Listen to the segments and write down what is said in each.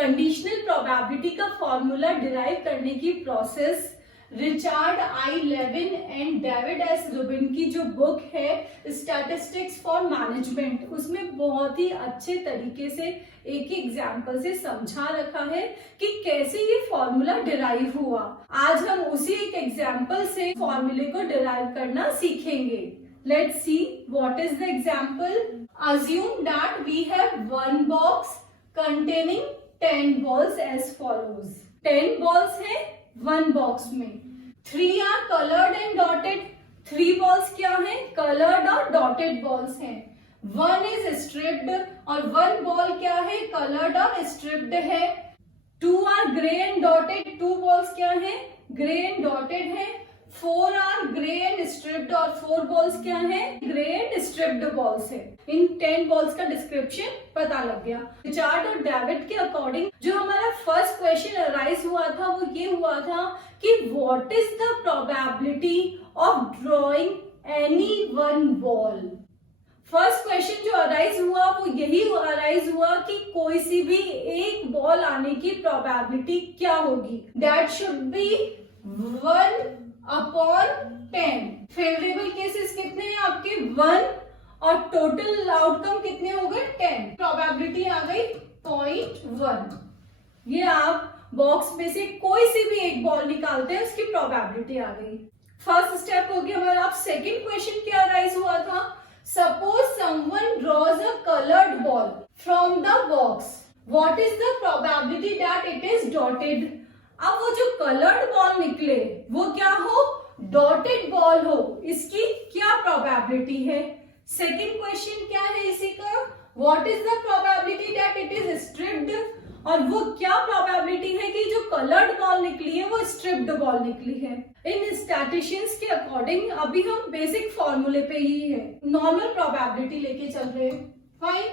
Conditional probability का formula derive करने की process Richard I Levin and David S Rubin की जो बुक है स्टैटिस्टिक्स फॉर मैनेजमेंट, उसमें बहुत ही अच्छे तरीके से एक एग्जाम्पल से समझा रखा है कि कैसे ये फॉर्मूला डिराइव हुआ। आज हम उसी एक एग्जाम्पल से फॉर्मूले को डिराइव करना सीखेंगे। Let's see what is the example. Assume that we have one box containing 10 balls as follows। 10 balls है वन बॉक्स में, 3 are coloured and dotted. 3 balls क्या है? कलर्ड और डॉटेड बॉल्स हैं। 1 इज स्ट्रिप्ड और 1 बॉल क्या है? कलर्ड और स्ट्रिप्ड है। 2 are grey and dotted. 2 balls क्या है? ग्रे एंड डॉटेड है। 4 आर ग्रे एंड स्ट्रिप्ड और 4 balls क्या है? ग्रे एंड स्ट्रिप्ड बॉल्स है। इन 10 balls का डिस्क्रिप्शन पता लग गया। रिचार्ड और डेविड के अकॉर्डिंग जो हमारा फर्स्ट क्वेश्चन अराइज हुआ था वो ये हुआ था कि what is the probability of drawing any one ball. First question जो अराइज हुआ वो यही अराइज हुआ कि कोई सी भी एक बॉल आने की प्रोबेबिलिटी क्या होगी। That should be 1/10। Favourable cases कितने हैं आपके? 1 और टोटल आउटकम कितने हो गए? 10। प्रोबेबिलिटी आ गई 0.1। ये आप बॉक्स में से कोई सी भी एक बॉल निकालते हैं उसकी प्रोबेबिलिटी आ गई। फर्स्ट स्टेप हो गया हमारा। अब सेकंड क्वेश्चन क्या राइज हुआ था? Suppose someone draws a coloured ball from the box, what is the probability that it is dotted. अब वो जो कलर्ड बॉल निकले वो क्या हो? डॉटेड बॉल हो। इसकी क्या प्रोबेबिलिटी है? सेकेंड क्वेश्चन क्या है इसी का? What is the probability that it is striped, और वो क्या प्रोबेबिलिटी है कि जो कलर्ड बॉल निकली है वो स्ट्रिप्ड बॉल निकली है। इन स्टैटिस्टिशियंस के अकॉर्डिंग अभी हम बेसिक फॉर्मूले पे ही है, नॉर्मल प्रोबेबिलिटी लेके चल रहे हैं। फाइन।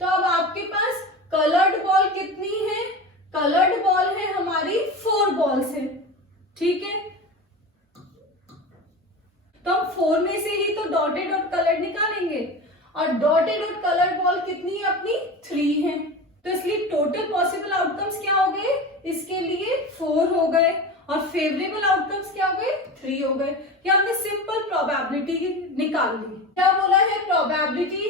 तो अब आपके पास कलर्ड बॉल कितनी है? कलर्ड बॉल है हमारी 4 balls है। ठीक है, तो हम 4 में से ही तो डॉटेड और कलर्ड निकालेंगे, और डॉटेड और कलर्ड बॉल कितनी है अपनी? 3 है। तो इसलिए टोटल पॉसिबल आउटकम्स क्या हो गए? इसके लिए 4 हो गए, और फेवरेबल आउटकम्स क्या हो गए? 3 हो गए। या हमने सिंपल प्रोबेबिलिटी निकाल ली। क्या बोला है? प्रोबेबिलिटी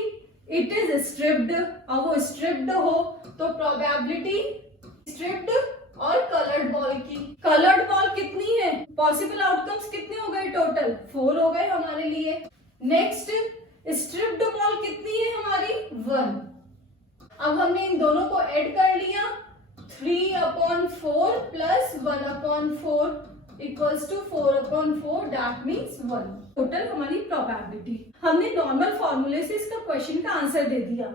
इट इज स्ट्रिप्ड, और वो स्ट्रिप्ड हो तो प्रोबेबिलिटी स्ट्रिप्ड और कलर्ड बॉल की। कलर्ड बॉल कितनी है? पॉसिबल आउटकम्स कितने हो गए? टोटल 4 हो गए हमारे लिए। नेक्स्ट स्ट्रिप्ड बॉल कितनी है हमारी? 1। अब हमने इन दोनों को ऐड कर लिया। 3/4 plus 1/4 equals to 4/4, that means 1। Total हमारी प्रोबेबिलिटी। हमने नॉर्मल फॉर्मूले से इसका क्वेश्चन का आंसर दे दिया।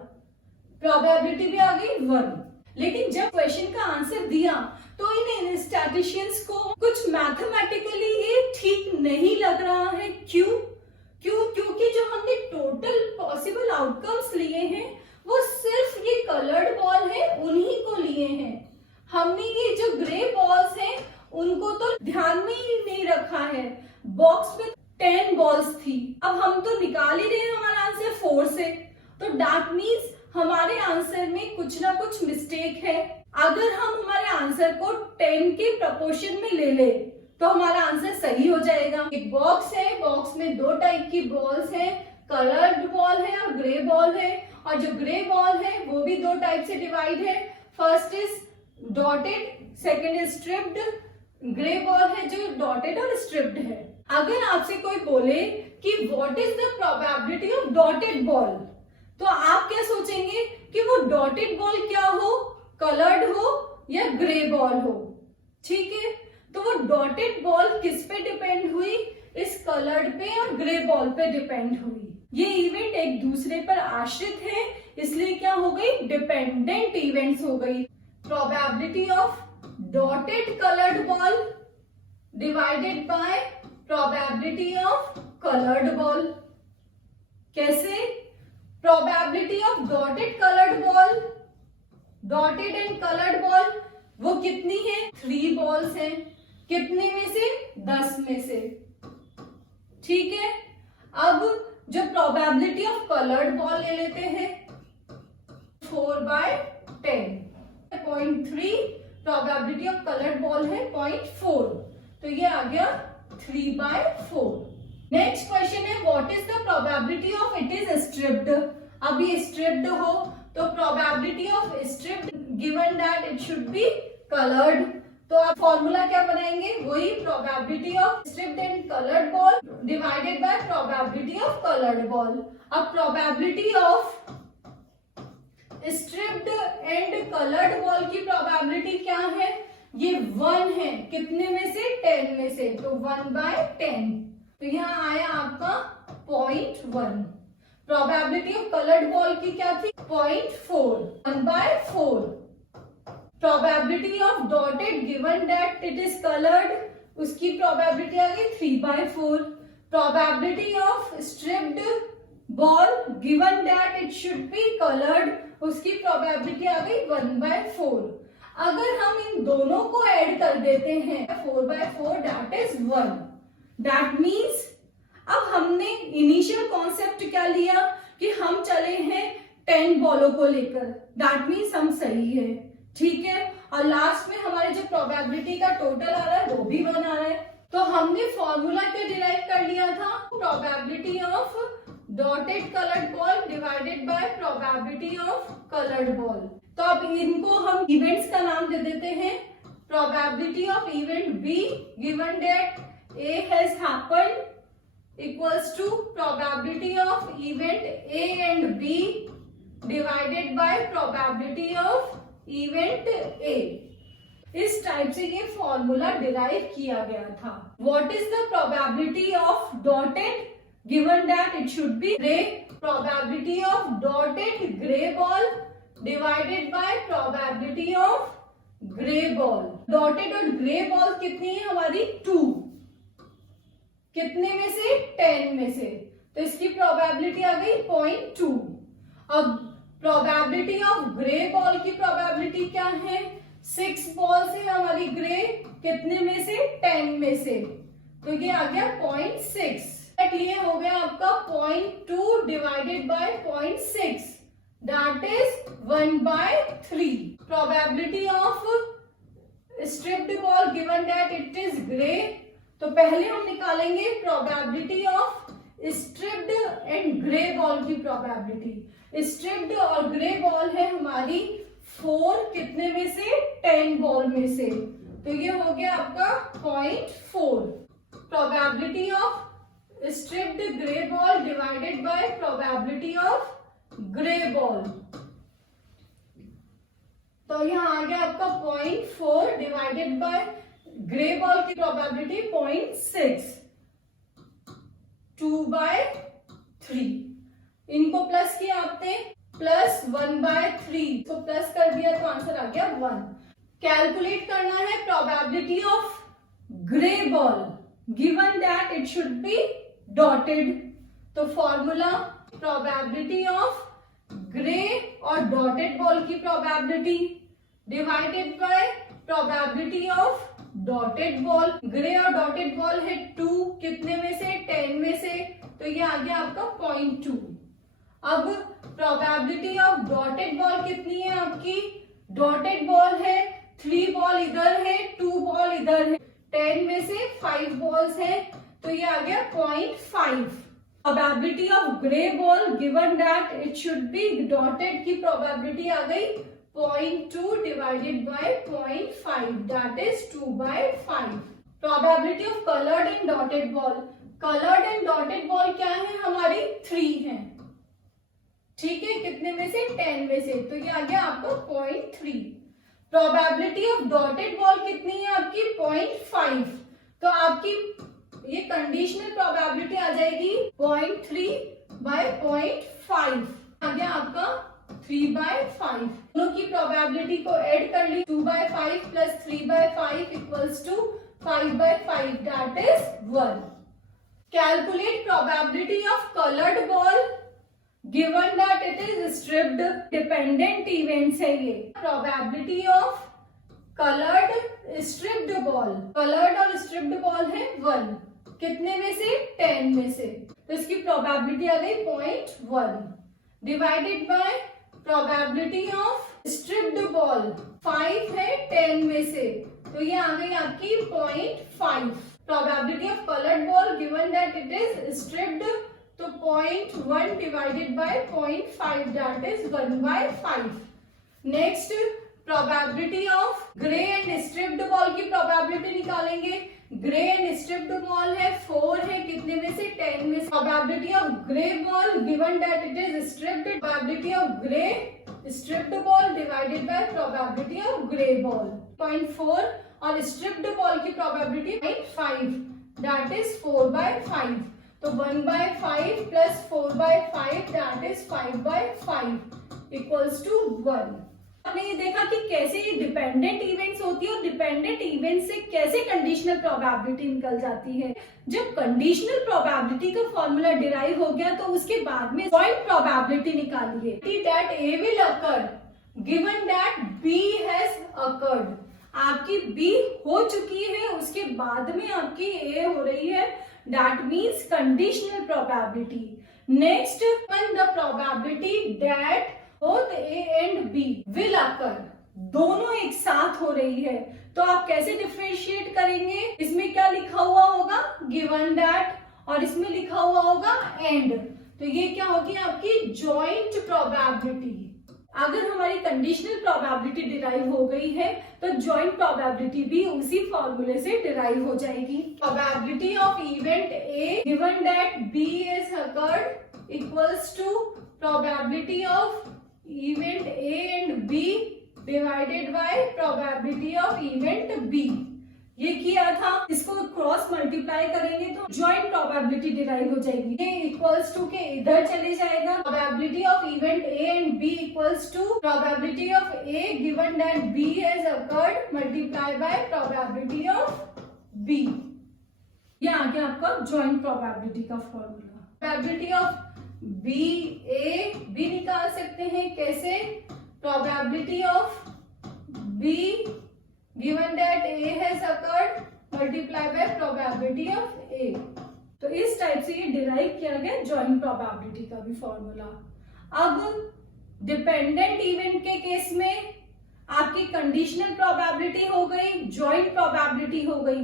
प्रोबेबिलिटी भी आ गई 1। लेकिन जब क्वेश्चन का आंसर दिया तो इन स्टैटिस्टिशियंस को कुछ मैथमेटिकली ये ठीक नहीं लग रहा है। क्योंकि जो हमने टोटल पॉसिबल आउटकम्स लिए हैं वो सिर्फ ये कलर्ड बॉल है उन्हीं को लिए हैं। हमने ये जो ग्रे बॉल्स हैं उनको तो ध्यान में ही नहीं रखा है। बॉक्स में 10 balls थी, अब हम तो निकाल ही रहे हैं हमारा आंसर 4 से, तो दैट मीन्स हमारे आंसर में कुछ ना कुछ मिस्टेक है। अगर हम हमारे आंसर को 10 के प्रपोर्शन में ले ले तो हमारा आंसर सही हो जाएगा। एक बॉक्स है, बॉक्स में 2 टाइप की बॉल्स हैं, कलर्ड बॉल है और ग्रे बॉल है, और जो ग्रे बॉल है वो भी 2 टाइप से डिवाइड है। First is dotted, second is striped. Grey ball है जो डॉटेड और स्ट्रिप्ड है। अगर आपसे कोई बोले कि what is the probability of dotted ball, तो आप क्या सोचेंगे कि वो डॉटेड बॉल क्या हो? कलर्ड हो या ग्रे बॉल हो। ठीक है, तो वो डॉटेड बॉल किस पे डिपेंड हुई? इस कलर्ड पे और ग्रे बॉल पे डिपेंड हुई। ये इवेंट एक दूसरे पर आश्रित है, इसलिए क्या हो गई? डिपेंडेंट इवेंट्स हो गई। Probability of dotted coloured ball divided by probability of coloured ball. कैसे? Probability of dotted coloured ball, dotted and coloured ball वो कितनी है? 3 balls हैं। कितने में से? 10 में से। ठीक है, अब जो प्रोबेबिलिटी ऑफ कलर्ड बॉल ले लेते हैं 4/10। 0.3, प्रोबेबिलिटी ऑफ कलर्ड बॉल है 0.4, तो ये आ गया 3/4। नेक्स्ट क्वेश्चन है what is the probability of it is striped. अब ये स्ट्रिप्ड हो तो probability of striped given that it should be coloured, तो आप फॉर्मूला क्या बनाएंगे, वही probability of striped and coloured ball divided by probability of coloured ball. अब probability of striped and coloured ball की प्रोबेबिलिटी क्या है, ये 1 है, कितने में से, 10 में से, तो 1/10, तो यहाँ आया आपका 0.1। प्रोबेबिलिटी ऑफ कलर्ड बॉल की क्या थी, 0.4, 1/4। Probability of dotted given that it is coloured, उसकी प्रोबेबिलिटी आ गई 3/4। Probability of striped ball given that it should be coloured, उसकी प्रोबेबिलिटी आ गई 1/4। अगर हम इन दोनों को ऐड कर देते हैं 4/4 दैट इज 1। दैट मीन्स अब हमने इनिशियल कॉन्सेप्ट क्या लिया कि हम चले हैं 10 बॉलों को लेकर, दैट मीन्स हम सही है, ठीक है। और लास्ट में हमारे जो प्रोबेबिलिटी का टोटल आ रहा है वो भी 1 आ रहा है, तो हमने फॉर्मूला क्या डिराइव कर लिया था, probability of dotted coloured ball divided by probability of coloured ball. तो अब इनको हम इवेंट्स का नाम दे देते हैं, probability of event B given that A has happened equals to probability of event A and B divided by probability of event A। इस type से ये फॉर्मूला डिराइव किया गया था। What is the probability of dotted given that it should be gray, probability of dotted gray ball divided by probability of gray ball। dotted और gray ball कितनी है हमारी, 2, कितने में से, 10 में से, तो इसकी प्रोबेबिलिटी आ गई 0.2। अब प्रोबेबिलिटी ऑफ ग्रे बॉल की प्रोबेबिलिटी क्या है, 6 बॉल्स है हमारी ग्रे, कितने में से, 10 में से, तो ये आ गया 0.6। ये हो गया आपका 0.2 divided by 0.6 that is 1/3। Probability of striped ball given that it is grey, तो पहले हम निकालेंगे probability of striped and grey ball की प्रोबेबिलिटी। स्ट्रिप्ड और ग्रे बॉल है हमारी 4, कितने में से, 10 बॉल में से, तो ये हो गया आपका 0.4। Probability of striped grey ball divided by probability of grey ball, तो यहाँ आ गया आपका 0.4 डिवाइडेड बाय ग्रे बॉल की प्रोबेबिलिटी 0.6, 2/3। इनको प्लस किया आपने, प्लस 1/3, तो प्लस कर दिया तो आंसर आ गया 1। कैलकुलेट करना है probability of grey ball given that it should B dotted, तो फॉर्मूला प्रोबेबिलिटी ऑफ ग्रे और डॉटेड बॉल की probability divided by probability of dotted ball. Grey और डॉटेड बॉल है 2, कितने में से, 10 में से, तो ये आ गया आपका 0.2। अब प्रोबेबिलिटी ऑफ डॉटेड बॉल कितनी है आपकी, डॉटेड बॉल है 3 बॉल इधर है, 2 बॉल इधर है, 10 में से 5 बॉल्स है, तो ये आ गया 0.5। Probability of grey ball given that it should B dotted की प्रोबेबिलिटी आ गई 0.2 divided by 0.5 that is 2/5। Probability of coloured and dotted ball, coloured and dotted ball क्या है हमारी, 3 है, ठीक है, कितने में से, 10 में से, तो ये आ गया आपको 0.3। प्रोबेबिलिटी ऑफ डॉटेड बॉल कितनी है आपकी, 0.5, तो आपकी ये कंडीशनल प्रोबेबिलिटी आ जाएगी 0.3/0.5, आ गया आपका 3/5। दोनों की प्रोबेबिलिटी को ऐड कर ली, 2/5 plus 3/5 equals to 5/5 that is 1। Calculate probability of coloured ball given that it is striped, dependent events है ये। Probability of coloured striped ball, coloured और स्ट्रिप्ड बॉल है 1, कितने में से, 10 में से, तो इसकी प्रोबेबिलिटी आ गई 0.1 divided by probability of striped ball 5 है 10 में से, तो ये आ गई आपकी 0.5। Probability of coloured ball given that it is striped, तो 0.1 divided by 0.5 that is 1/5। Next probability of grey and striped ball की प्रोबेबिलिटी निकालेंगे। ग्रे एंड स्ट्रिप्ड बॉल है 4 है, कितने में से 10 में से। Probability of grey ball given that it is striped, probability of grey striped ball divided by probability of grey ball 0.4 और स्ट्रिप्ड बॉल की प्रोबेबिलिटी 0.5 दैट इज 4/5। तो 1/5 plus 4/5 that is 5/5 equals to 1। आपने ये देखा कि कैसे ये डिपेंडेंट इवेंट्स होती है और डिपेंडेंट इवेंट से कैसे कंडीशनल प्रोबेबिलिटी निकल जाती है। जब कंडीशनल प्रोबेबिलिटी का फॉर्मूला डिराइव हो गया तो उसके बाद में जॉइंट प्रोबेबिलिटी निकालिए that A will occur given that B has occurred. आपकी बी हो चुकी है, उसके बाद में आपकी ए हो रही है, that means conditional probability. Next the probability that both A and B will occur, दोनों एक साथ हो रही है, तो आप कैसे डिफरेंशिएट करेंगे? इसमें क्या लिखा हुआ होगा? गिवन दैट, और इसमें लिखा हुआ होगा एंड, तो ये क्या होगी आपकी जॉइंट प्रोबेबिलिटी। अगर हमारी कंडीशनल प्रोबेबिलिटी डिराइव हो गई है तो जॉइंट प्रोबेबिलिटी भी उसी फॉर्मूले से डिराइव हो जाएगी। Probability of event A given that B is occurred equals to probability of event A and B divided by probability of event B. ये किया था, इसको क्रॉस मल्टीप्लाई करेंगे तो जॉइंट प्रोबेबिलिटी डिराइव हो जाएगी। ये इक्वल्स टू के इधर चले जाएगा। Probability of event A and B equals to probability of A given that B has occurred multiply by probability of B. ये आ गया आपका जॉइंट प्रोबेबिलिटी का formula. Probability of B A B निकाल सकते हैं कैसे? Probability of B given that A has occurred multiply by probability of A. तो इस टाइप से ये डिराइव किया गया जॉइंट प्रोबेबिलिटी का भी फॉर्मूला। अब डिपेंडेंट इवेंट के केस में आपकी कंडीशनल प्रोबेबिलिटी हो गई, जॉइंट प्रोबेबिलिटी हो गई।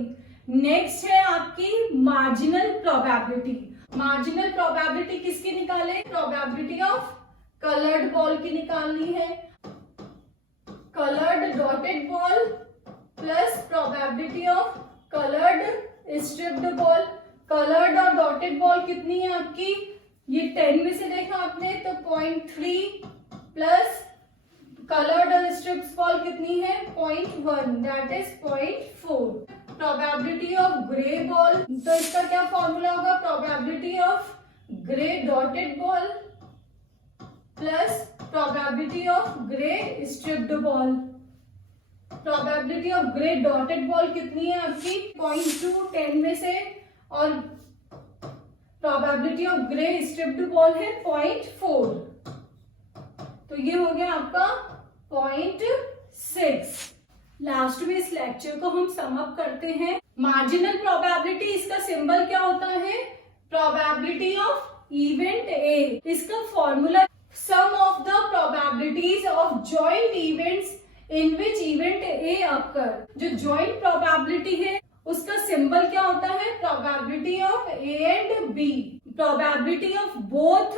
नेक्स्ट है आपकी मार्जिनल प्रोबेबिलिटी। मार्जिनल प्रोबेबिलिटी किसकी निकाले? प्रोबेबिलिटी ऑफ कलर्ड बॉल की निकालनी है। Coloured dotted ball plus probability of coloured striped ball. Coloured और डॉटेड बॉल कितनी है आपकी? ये 10 में से देखा आपने तो 0.3 प्लस कलर्ड और स्ट्रिप्ड बॉल कितनी है? 0.1 that is 0.4। Probability of grey ball, तो इसका क्या फॉर्मूला होगा? Probability of grey dotted ball plus probability of grey striped ball. Probability of grey dotted ball कितनी है आपकी? 0.2 10 में से, और probability of grey striped ball है 0.4, तो ये हो गया आपका 0.6। लास्ट में इस लेक्चर को हम सम अप करते हैं। मार्जिनल प्रोबेबिलिटी, इसका सिंबल क्या होता है? Probability of event A. इसका formula sum of the probabilities of joint events in which event A occur. जो जॉइंट प्रोबेबिलिटी है उसका सिंबल क्या होता है? Probability of A and B. Probability of both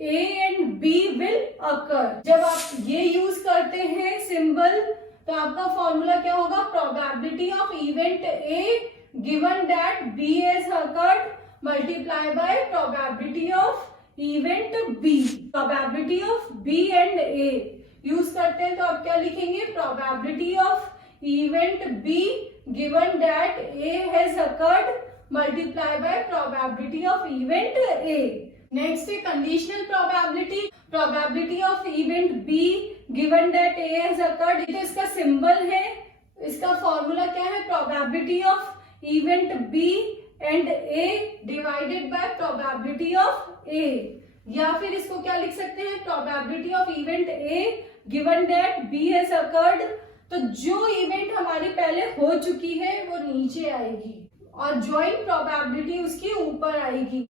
A and B will occur. जब आप ये यूज करते हैं सिंबल, तो आपका फॉर्मूला क्या होगा? Probability of event A given that B has occurred multiply by probability of event B. Probability of B and A use करते हैं तो आप क्या लिखेंगे? Probability of event B given that A has occurred multiply by probability of event A. Next है conditional probability. Probability of event B given that A has occurred, तो इसका symbol है, इसका फॉर्मूला क्या है? Probability of event B and A divided by probability of A. या फिर इसको क्या लिख सकते हैं? Probability of event A given that B has occurred, तो जो इवेंट हमारी पहले हो चुकी है वो नीचे आएगी और जॉइंट प्रोबेबिलिटी उसके ऊपर आएगी।